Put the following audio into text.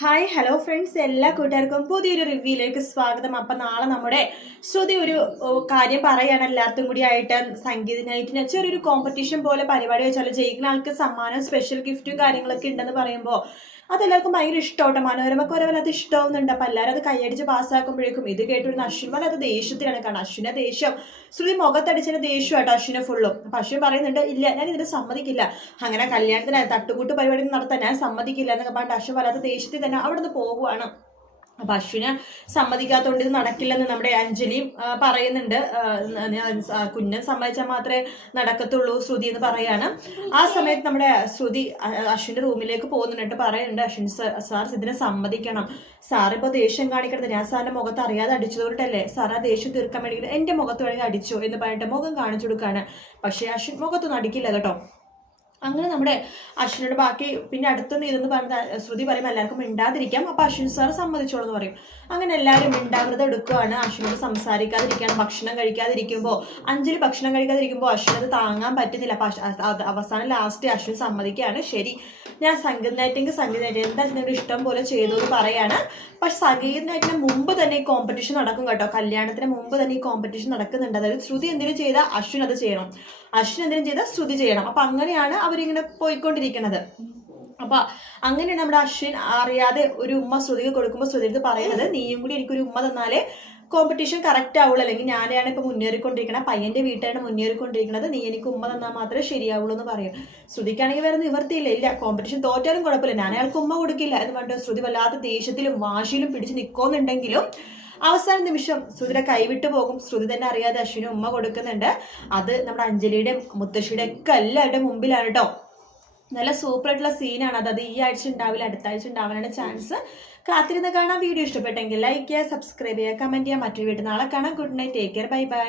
Hi hello friends, എല്ലാ കൂട്ടുകാർക്കും പുതിയൊരു റിവ്യൂയിലേക്ക് സ്വാഗതം. അപ്പം നാളെ നമ്മുടെ ശ്രുതി ഒരു കാര്യം പറയുകയാണ് എല്ലാവർക്കും കൂടി ആയിട്ട് സംഗീത നൈറ്റിന് ചെറിയൊരു കോമ്പറ്റീഷൻ പോലെ പരിപാടി വെച്ചാൽ ജയിക്കുന്ന ആൾക്ക് സമ്മാനം സ്പെഷ്യൽ ഗിഫ്റ്റും കാര്യങ്ങളൊക്കെ ഉണ്ടെന്ന് പറയുമ്പോൾ അതെല്ലാവർക്കും ഭയങ്കര ഇഷ്ടമാവട്ടെ. മനോരമക്ക് ഒരേ അത് ഇഷ്ടമാവുന്നുണ്ട്. അപ്പം എല്ലാവരും അത് കൈയടിച്ച് പാസ്സാക്കുമ്പോഴേക്കും ഇത് കേട്ടിരുന്ന അശ്വിൻ പോലെ അത് ദേഷ്യത്തിലാണ്. കാരണം അശ്വിനെ ദേഷ്യം, ശ്രുതി മുഖത്തടിച്ചതിന് ദേഷ്യമായിട്ട് അശ്വിനെ ഫുള്ളും. അപ്പം അശ്വിൻ പറയുന്നുണ്ട്, ഇല്ല ഞാൻ ഇതിന് സമ്മതിക്കില്ല, അങ്ങനെ കല്യാണത്തിന് തട്ടുകൂട്ട് പരിപാടി നടത്താൻ ഞാൻ സമ്മതിക്കില്ല എന്നൊക്കെ പറഞ്ഞിട്ട് അശ്വിൻ വല്ലാത്ത ദേഷ്യത്തിൽ തന്നെ അവിടെ നിന്ന് പോകുവാണ്. അപ്പൊ അശ്വിനെ സമ്മതിക്കാത്തോണ്ട് ഇത് നടക്കില്ലെന്ന് നമ്മുടെ അഞ്ജലിയും പറയുന്നുണ്ട്. കുഞ്ഞൻ സമ്മതിച്ചാൽ മാത്രമേ നടക്കത്തുള്ളൂ ശ്രുതി എന്ന് പറയാണ്. ആ സമയത്ത് നമ്മുടെ ശ്രുതി അശ്വിന്റെ റൂമിലേക്ക് പോകുന്നുണ്ട്. പറയുന്നുണ്ട്, അശ്വിൻ സാർ ഇതിനെ സമ്മതിക്കണം, സാർ ഇപ്പൊ ദേഷ്യം കാണിക്കണത് ഞാൻ സാറിന്റെ മുഖത്ത് അറിയാതെ അടിച്ചതുകൊണ്ടല്ലേ, സാർ ആ ദേഷ്യം തീർക്കാൻ വേണ്ടി എന്റെ മുഖത്ത് വേണമെങ്കിൽ അടിച്ചോ എന്ന് പറഞ്ഞിട്ട് മുഖം കാണിച്ചു കൊടുക്കാണ്. പക്ഷെ അശ്വിൻ മുഖത്തൊന്നും അടിക്കില്ല കേട്ടോ. അങ്ങനെ നമ്മുടെ അശ്വിനോട് ബാക്കി പിന്നെ അടുത്തൊന്നും ഇതെന്ന് പറഞ്ഞ ശ്രുതി പറയുമ്പോൾ എല്ലാവർക്കും മിണ്ടാതിരിക്കാം. അപ്പൊ അശ്വിൻ സാർ സമ്മതിച്ചോളൂ എന്ന് പറയും. അങ്ങനെ എല്ലാവരും മിണ്ടാവൃതം എടുക്കുകയാണ്. അശ്വിനോട് സംസാരിക്കാതിരിക്കുകയാണ്. ഭക്ഷണം കഴിക്കാതിരിക്കുമ്പോൾ അഞ്ജലി ഭക്ഷണം കഴിക്കാതിരിക്കുമ്പോൾ അശ്വിനത് താങ്ങാൻ പറ്റുന്നില്ല. അപ്പൊ അവസാനം ലാസ്റ്റ് അശ്വിൻ സമ്മതിക്കുകയാണ്. ശരി, ഞാൻ സംഗീത നൈറ്റിംഗ് എന്താ നിങ്ങളുടെ ഇഷ്ടം പോലെ ചെയ്തു എന്ന് പറയാണ്. പക്ഷെ സംഗീത നൈറ്റിന് മുമ്പ് തന്നെ ഈ കോമ്പറ്റീഷൻ നടക്കും കേട്ടോ. കല്യാണത്തിന് മുമ്പ് തന്നെ ഈ കോമ്പറ്റീഷൻ നടക്കുന്നുണ്ട്. അതായത് ശ്രുതി എന്തെങ്കിലും ചെയ്താൽ അശ്വിൻ അത് ചെയ്യണം, അശ്വിൻ എന്തെങ്കിലും ചെയ്താൽ ശ്രുതി ചെയ്യണം. അപ്പൊ അങ്ങനെയാണ് അവരിങ്ങനെ പോയിക്കൊണ്ടിരിക്കുന്നത്. അപ്പൊ അങ്ങനെയാണ് നമ്മുടെ അശ്വിൻ അറിയാതെ ഒരു ഉമ്മ ശ്രുതിക്ക് കൊടുക്കുമ്പോൾ ശ്രുതി അടുത്ത് പറയുന്നത്, നീയും കൂടി എനിക്കൊരു ഉമ്മ തന്നാലേ കോമ്പറ്റീഷൻ കറക്റ്റ് ആവുള്ളൂ, അല്ലെങ്കിൽ ഞാനാണ് ഇപ്പൊ മുന്നേറിക്കൊണ്ടിരിക്കുന്നത്, പയ്യന്റെ വീട്ടാണ് മുന്നേറിക്കൊണ്ടിരിക്കുന്നത്, നീ എനിക്ക് ഉമ്മ തന്നാൽ മാത്രമേ ശരിയാവുള്ളൂ എന്ന് പറയും. ശ്രുതിക്കാണെങ്കിൽ വേറെ നിവർത്തിയില്ല, ഇല്ല കോമ്പറ്റീഷൻ തോറ്റാലും കുഴപ്പമില്ല, ഞാൻ അയാൾക്ക് ഉമ്മ കൊടുക്കില്ല എന്ന് പറഞ്ഞിട്ട് ശ്രുതി വല്ലാത്ത ദേഷ്യത്തിലും വാശിയിലും പിടിച്ച് നിൽക്കുന്നുണ്ടെങ്കിലും അവസാന നിമിഷം ശ്രുതിയുടെ കൈവിട്ട് പോകും. ശ്രുതി തന്നെ അറിയാതെ അശ്വിന് ഉമ്മ കൊടുക്കുന്നുണ്ട്. അത് നമ്മുടെ അഞ്ജലിയുടെ മുത്തശ്ശിയുടെ ഒക്കെ എല്ലാവരുടെ മുമ്പിലാണ് കേട്ടോ. നല്ല സൂപ്പർ ആയിട്ടുള്ള സീനാണ്. അത് ഈ ആഴ്ച ഉണ്ടാവില്ല, അടുത്ത ആഴ്ച ഉണ്ടാവാനാണ് ചാൻസ്. കാത്തിരുന്ന് കാണാൻ. വീഡിയോ ഇഷ്ടപ്പെട്ടെങ്കിൽ ലൈക്ക് ചെയ്യുക, സബ്സ്ക്രൈബ് ചെയ്യുക, കമന്റ് ചെയ്യുക. മറ്റൊരു വീട്ടിൽ നാളെ കാണാം. Good night, take care, bye bye.